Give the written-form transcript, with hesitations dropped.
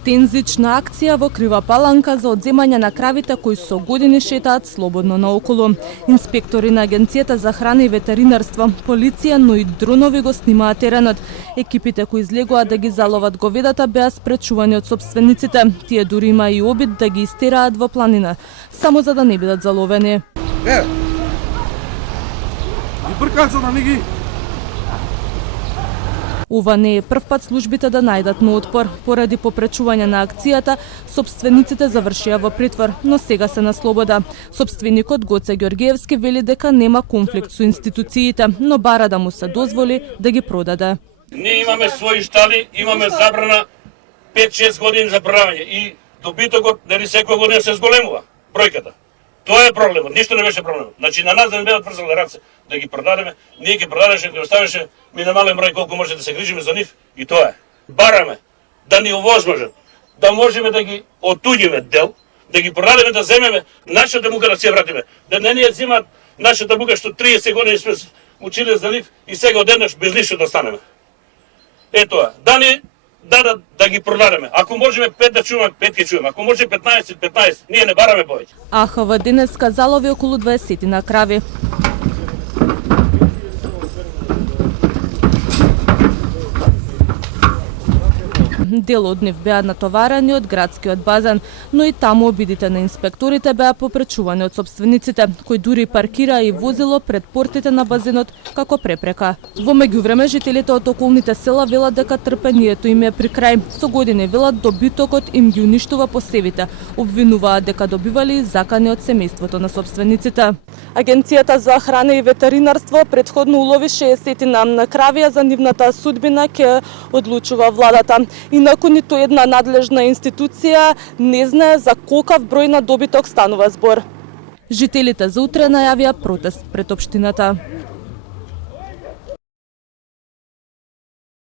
Тензична акција во Крива Паланка за одземање на кравите кои со години шетаат слободно наоколу. Инспектори на Агенцијата за храна и ветеринарство, полиција, но и дронови го снимаат теренот. Екипите кои излегуваат да ги заловат говедата беа спречувани од собствениците. Тие дури има и обид да ги истераат во планина, само за да не бидат заловени. Ги бркаат за да не ги. Ова не е првпат службите да најдат на отпор. Поради попречување на акцијата, собствениците завршија во притвор, но сега се на слобода. Собственикот Гоце Ѓоргиевски вели дека нема конфликт со институциите, но бара да му се дозволи да ги продаде. Ние имаме своји штали, имаме забрана 5-6 години за продавање и добитокот нели секоја година се зголемува бројката. Тоа е проблемот, ништо не беше проблемот. Значи на нас да не бедат врзали раце да ги продадеме, ние ги продадеше, ги оставеше минимален број колку може да се грижиме за нив и тоа е. Бараме да ни овозможат, да можеме да ги отуѓиме дел, да ги продадеме, да земеме нашата бука да се вратиме. Да не ни ја земат нашата бука што 30 години сме училе за нив и сега одеднаш без ништо да станеме. Е тоа, да ни дадат да ги продадеме. Ако можеме 5 да чуваме, 5 ќе чуваме. Ако може 15, ние не бараме повеќе. АХВ денеска залови околу 20 на крави. Дел од нив беа натоварени од градскиот базен, но и таму обидите на инспекторите беа попречувани од собствениците, кои дури паркираа и возило пред портите на базенот како препрека. Во меѓувреме жителите од околните села велат дека трпението им е при крај. Со години велат добитокот им ги уништува посевите, обвинуваат дека добивали закани од семејството на собствениците. Агенцијата за храна и ветеринарство претходно улови 60 на крави, за нивната судбина ќе одлучува владата. Инаку ниту една надлежна институција не знае за колкав број на добиток станува збор. Жителите за утре најавија протест пред општината.